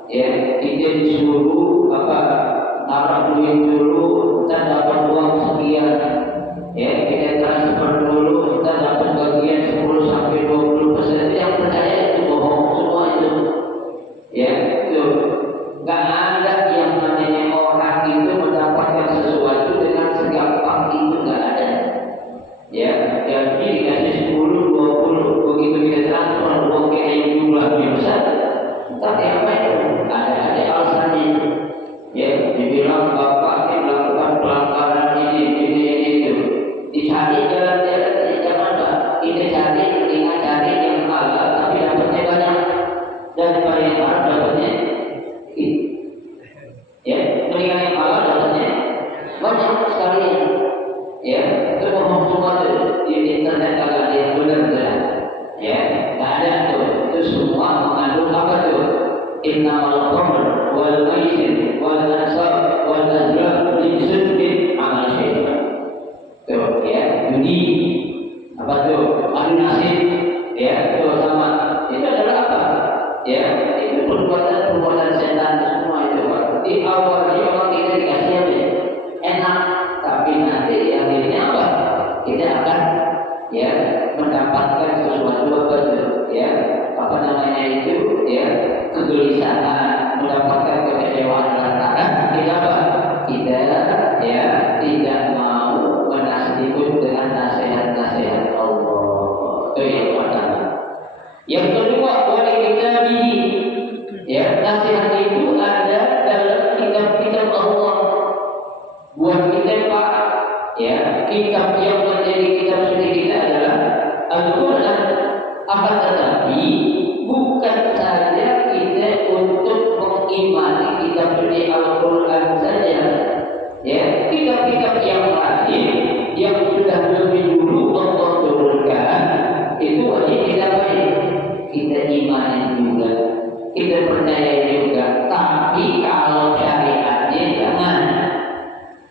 Ya, kita disuruh apa? Taruh duit dulu, kita dapat uang sekian. Ya, kita transfer dulu, kita dapat bagian 10-20%. Yang percaya itu bohong semua itu. Ya, itu nggak ada yang namanya orang itu mendapatkan sesuatu dengan segampang itu, nggak ada. Ya, jadi dikasih 10-20, begitu kita transfer uang yang jumlahnya besar. Tapi apa itu? Ada alasannya. Ya, dibilang bapak ini melakukan pelanggaran ini judi, apa tuh, adu nasib, ya, itu sama. Itu adalah apa? Ya, itu perbuatan setan semua itu. Di awalnya orang kita dikasih apa? Enak, tapi nanti akhirnya apa? Kita akan ya mendapatkan sesuatu apa tuh? Ya, apa namanya itu? Ya, kegelisahan, mendapatkan kekecewaan lantaran kita apa? Kita ya tidak mau ikut dengan nasihat-nasihat Allah. Itu yang pertama. Yang kedua, wali kitabi. Ya, nasihat itu ada dalam kitab-kitab Allah. Buat kita Pak, ya, kitab yang menjadi kitab suci kita adalah Al-Quran. Akan tetapi bukan saja kita untuk mengimani kitab suci Al-Quran saja. Ya, kitab-kitab yang lain yang sudah lebih dulu Allah turunkan itu wajib kita baik, kita imani juga, kita percaya juga. Tapi kalau syariatnya jangan,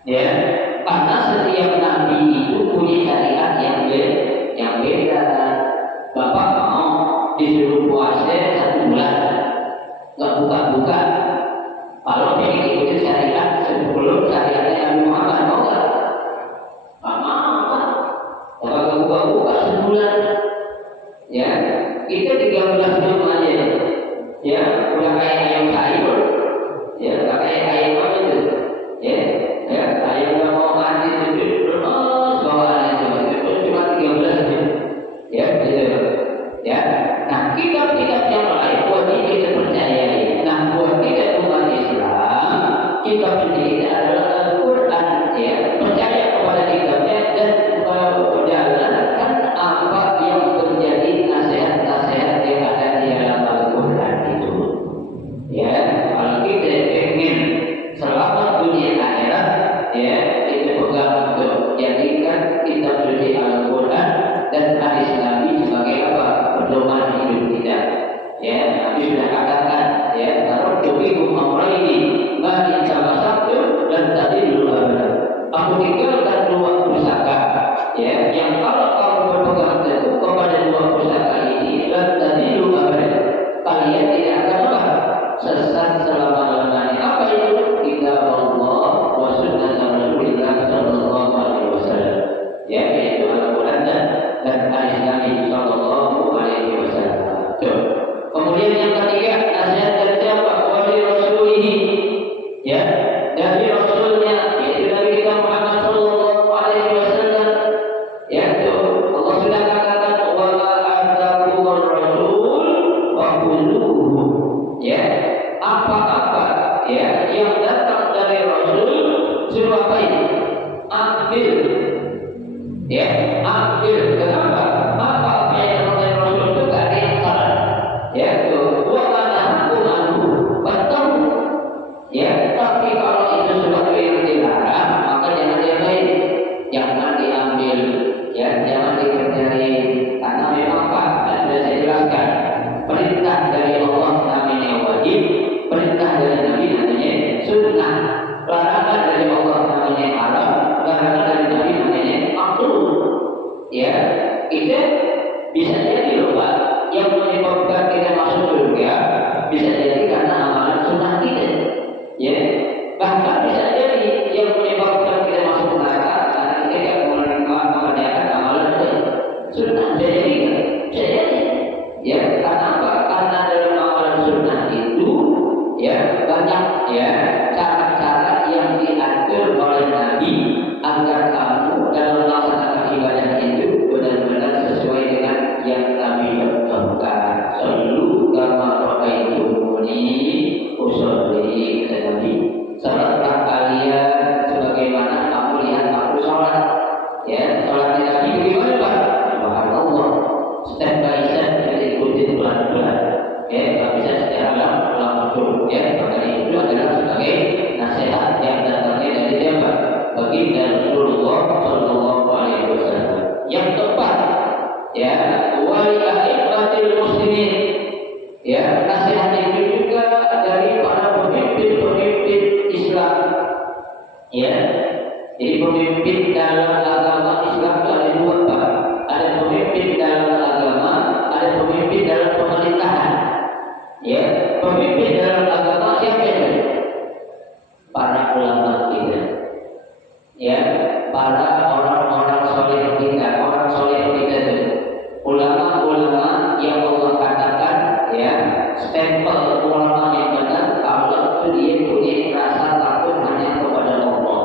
ya, karena setiap nabi itu punya syariat yang beda. Bapak mau disuruh puasa 1 bulan, nggak buka-buka. Kalau ingin ikuti syariat sebelum syariatnya Nabi Muhammad, mau nggak? Nggak mau. Kalau buka-buka sebulan, ya kita 13 jam aja, ya udah kayak ayam sayur, ya nggak kayak ayam apa itu, ya ayam nggak mau mati terus bawaan itu cuma 13 jam, ya gitu, ya. Nah kitab-kitab yang lain buat kita percayai. Nah buat kita umat Islam, kitab suci kita adalah Al-Quran, ya, percaya kepada kitabnya dan menjalankan apa yang menjadi nasihat-nasihat yang ada di dalam Al-Quran itu. Ya, kalau kita ingin selamat dunia akhirat, ya, kita pegang untuk jadikan kitab suci Al-Quran dan hadis Nabi sebagai apa? Pedoman hidup kita. Ya, Nabi sudah katakan, ya, taruh tubikum amraini ma in tamasaktum dan tadillu abada. Aku tinggalkan 2 pusaka, ya, yang kalau kamu berpegang teguh kepada 2 pusaka ini dan tadillu abada, kalian tidak akan apa? Sesat selama-lamanya. Apa itu? Kitab Allah wa sunnah Rasulullah sallallahu alaihi wasallam. Ya, yaitu Al-Quran dan hadis Nabi sallallahu alaihi wasallam. Kemudian yang ketiga, nasihat dari siapa? Wali Rasul ini, ya, dari Rasulnya, yaitu Nabi kita Muhammad sallallahu alaihi wasallam. Ya, itu Allah sudah katakan wa ma atakumur rasul fakhudhuhu. Ya, apa-apa ya yang datang dari Rasul suruh apa ini? Ambil. Ya, ambil. Kenapa? Apa yang datang dari Rasul itu gak ada yang salah. Ya, itu buat aku betul. Ya, tapi kalau itu sesuatu yang dilarang, maka jangan diambil, jangan diambil, ya, jangan dikerjain. Karena memang Pak, sudah saya jelaskan, perintah dari Allah namanya wajib, perintah dari Nabi namanya sunnah, larangan dari Allah namanya haram, larangan dari Nabi namanya makruh. Ya, kita bisa jadi loh Pak, yang menyebabkan kita masuk surga bisa jadi karena amalan sunnah kita. Ya, bahkan bisa jadi yang menyebabkan kita masuk neraka karena kita tidak mengerjakan amalan sunnah. Bisa jadi, bisa jadi. Ya, karena apa? Karena dalam amalan sunnah itu, ya, banyak ya cara-cara yang diatur oleh Nabi agar kamu dalam melaksanakan ibadah itu benar-benar sesuai dengan yang Nabi contohkan. Selalu kama ra'aitumuni usolli, kata Nabi, salatlah kalian sebagaimana kamu lihat aku salat. Ya, salatnya Nabi bagaimana Pak? Subhanallah, step by step, jadi ikutin pelan-pelan. Ya, nggak bisa secara langsung. Ya, makanya itu adalah sebagai nasihat yang datangnya dari siapa? Baginda Rasulullah sallallahu alaihi wasallam. Yang tepat, ya, wali a'immatil muslimin. Ya, nasihat itu juga dari para pemimpin-pemimpin Islam. Ya, jadi pemimpin dalam agama Islam itu ada 2 soleh kita, orang soleh kita itu ulama-ulama yang Allah katakan ya, stempel ulama yang benar kalau itu dia punya rasa takut hanya kepada Allah.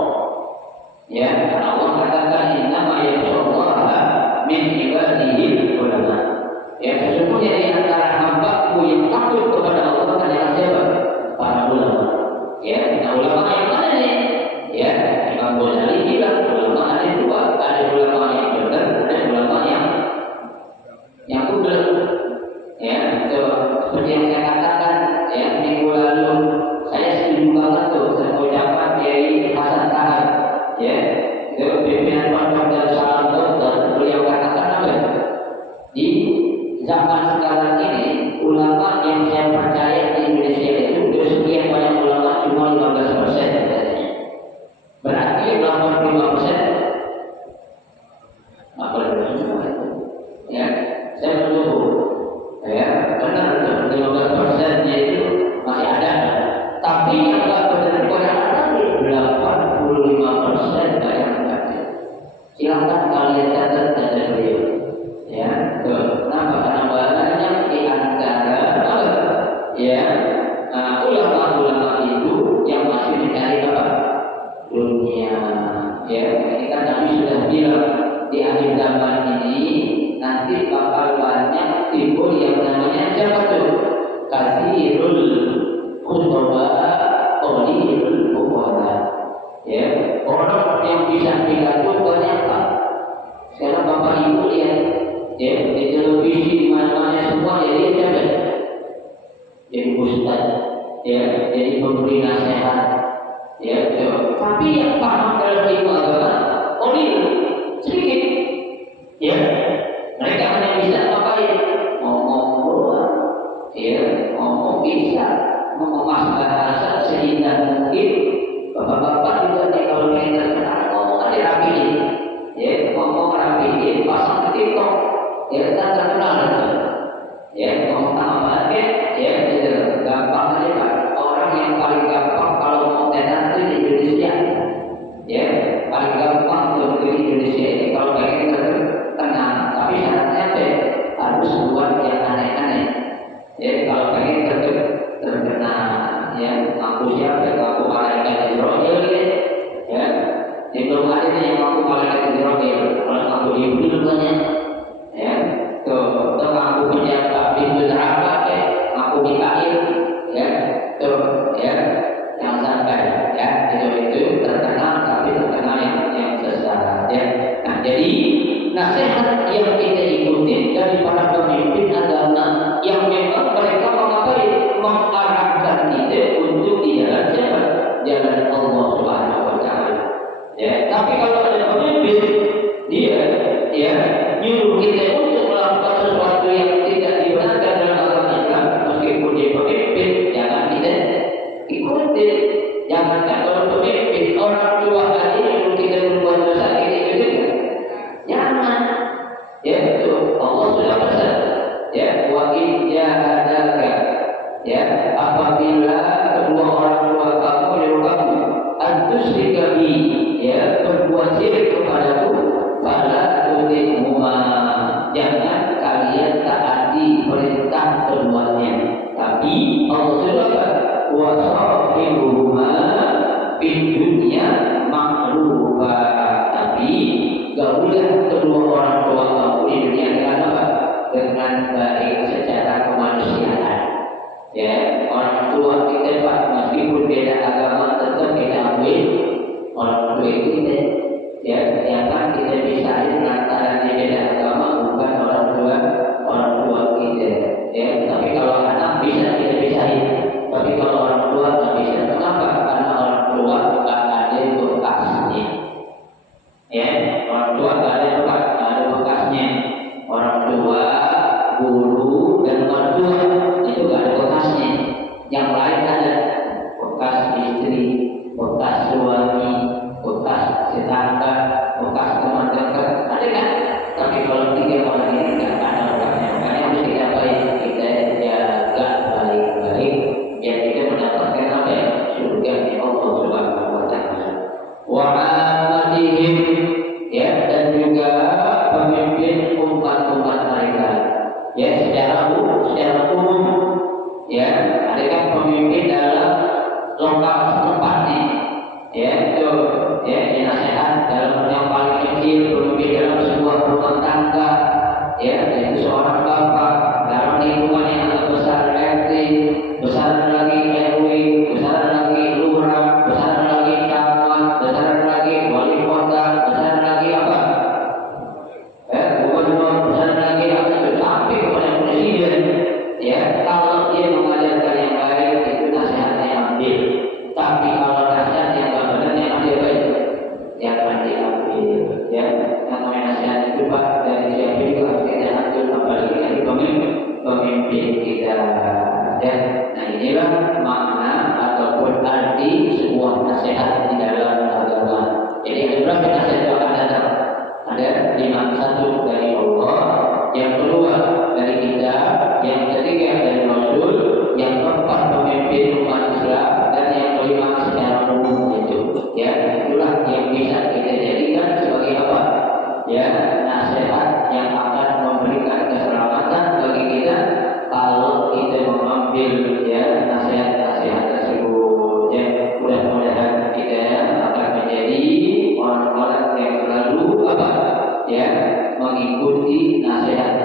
Ya, karena Allah katakan innama yakhshallaha min ibadihi ulama. Ya, sesungguhnya di antara hamba-Ku yang takut kepada Allah adalah siapa? Para ulama. Ya, nah ulama yang mana nih? Ya, Imam Ghazali bilang ulama ada dua, ada ulama yang benar, ada ulama yang benar. Ya, itu seperti yang saya katakan ya minggu lalu, saya setuju banget tuh sama ucapan Kiai Hasan Tahar. Ya, itu pimpinan Pondok Darussalam Banten, beliau katakan apa? Di zaman sekarang ini ulama yang saya percaya di Indonesia itu sekian banyak ulama cuma 15% katanya. Berarti 85% apa semua itu? Ya, saya menunggu. Ya, benar 15%-nya itu masih ada. Tapi yang enggak benar banyak lagi 85% banyak lagi. Silakan kalian catat data beliau. Ya, tuh. Kenapa? Karena banyak di antara ya ulama-ulama itu yang masih mencari apa? Dunia. Ya, kita Nabi sudah bilang di akhir zaman ini nanti bakal banyak timbul yang namanya siapa tuh? Katsirul khutbah, qalilul fuqaha. Ya, orang yang bisa pidato banyak Pak. Sekarang Bapak Ibu lihat ya di televisi di mana-mana semua jadi siapa? Jadi ustaz, ya, jadi pemberi nasihat, ya, tapi yang paham dalam ilmu agama, sedikit, ya, mereka hanya bisa ngapain? Ngomong doang, ya, ngomong bisa, mengemas bahasa seindah mungkin. Bapak-bapak juga nih kalau pengen terkenal ngomong aja rapiin, ya, ngomong rapiin, pasang ke TikTok, ya, kita terkenal gitu. Ya, ngomong apa aja, ya, gampang aja Pak. Orang yang paling gampang kalau mau tenar itu di Indonesia, ya, paling gampang untuk di Indonesia ini kalau pengen terkenal. Tapi syaratnya apa? Harus buat yang aneh-aneh. Ya, kalau pengen terkenal, ya, ngaku siapa? Ngaku malaikat Israel, ya, belum ada yang ngaku malaikat Israel. Kalau ngaku Jibril banyak, ya, tuh ngaku penjaga pintu neraka, ya, ngaku Mikail, ya, tuh, ya, yang sampai, ya, itu terkenal tapi terkenal yang sesat, ya. Nah, jadi nasihat yang kita ikuti dari para pemimpin agama yang memang mereka mengarahkan kita untuk di jalan siapa? Jalan Allah Subhanahu wa Ta'ala. Ya, tapi kalau ada pemimpin dia ya nyuruh kita untuk melakukan sesuatu yang tidak dibenarkan dalam agama Islam, meskipun dia pemimpin, jangan kita ikuti. Jangan kalau pemimpin orang tua tadi nyuruh kita berbuat dosa, kita ikuti. Jangan. secara umum, ya, adakah pemimpin dalam lokal setempat nih, ya, itu, ya, nasihat dalam yang paling kecil, pemimpin dalam sebuah rumah tangga, ya, yaitu seorang bapak dalam lingkungan yang agak besar, RT, besar lagi RW, besar lagi lurah, besar lagi camat, besar lagi wali kota, besar lagi apa? Gubernur, besar lagi apa itu sampai kepada presiden. Ya, kalau dia mengajarkan yang baik itu nasihatnya yang ambil. Tapi kalau nasihat yang gak benar yang ambil baik, jangan diambil. Ya, namanya nasihat itu Pak dari siapa juga kita ambil apalagi dari pemimpin kita. Ya, nah inilah makna ataupun arti sebuah nasihat di dalam agama. Jadi ada berapa nasihat yang akan datang? Ada 5, 1 dari Allah, yang kedua dari kita, yang ketiga dari Rasul, yang keempat pemimpin umat Islam, dan yang kelima secara umum itu. Ya, itulah yang bisa kita jadikan sebagai apa? Ya, nasihat yang akan memberikan keselamatan bagi kita kalau kita mengambil ya nasihat-nasihat tersebut. Ya, mudah-mudahan kita akan menjadi orang-orang yang selalu apa? Ya, mengikuti nasihat